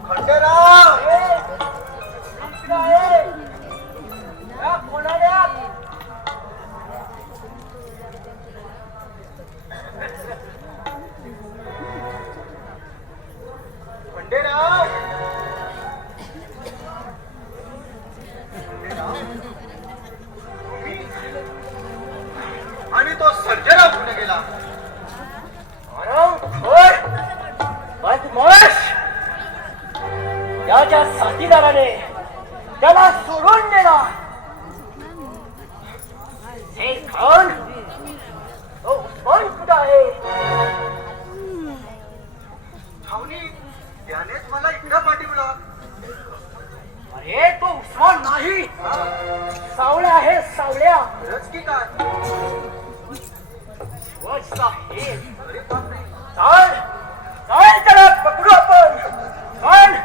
खंडेराव खंडेराव आणि तो सर्जेराव कुठे गेला? त्याच्या साथीदाराने त्याला सोडून दिला. खान तो उस्मान कुठं आहे? छावणी त्यानेच मला इकडं पाठवलं. अरे तो उस्मान नाही, सावळ्या आहे सावळ्या. खरंच की काय? साहेब अरे बापरे. चाल चाल त्याला पकडू आपण. चाल.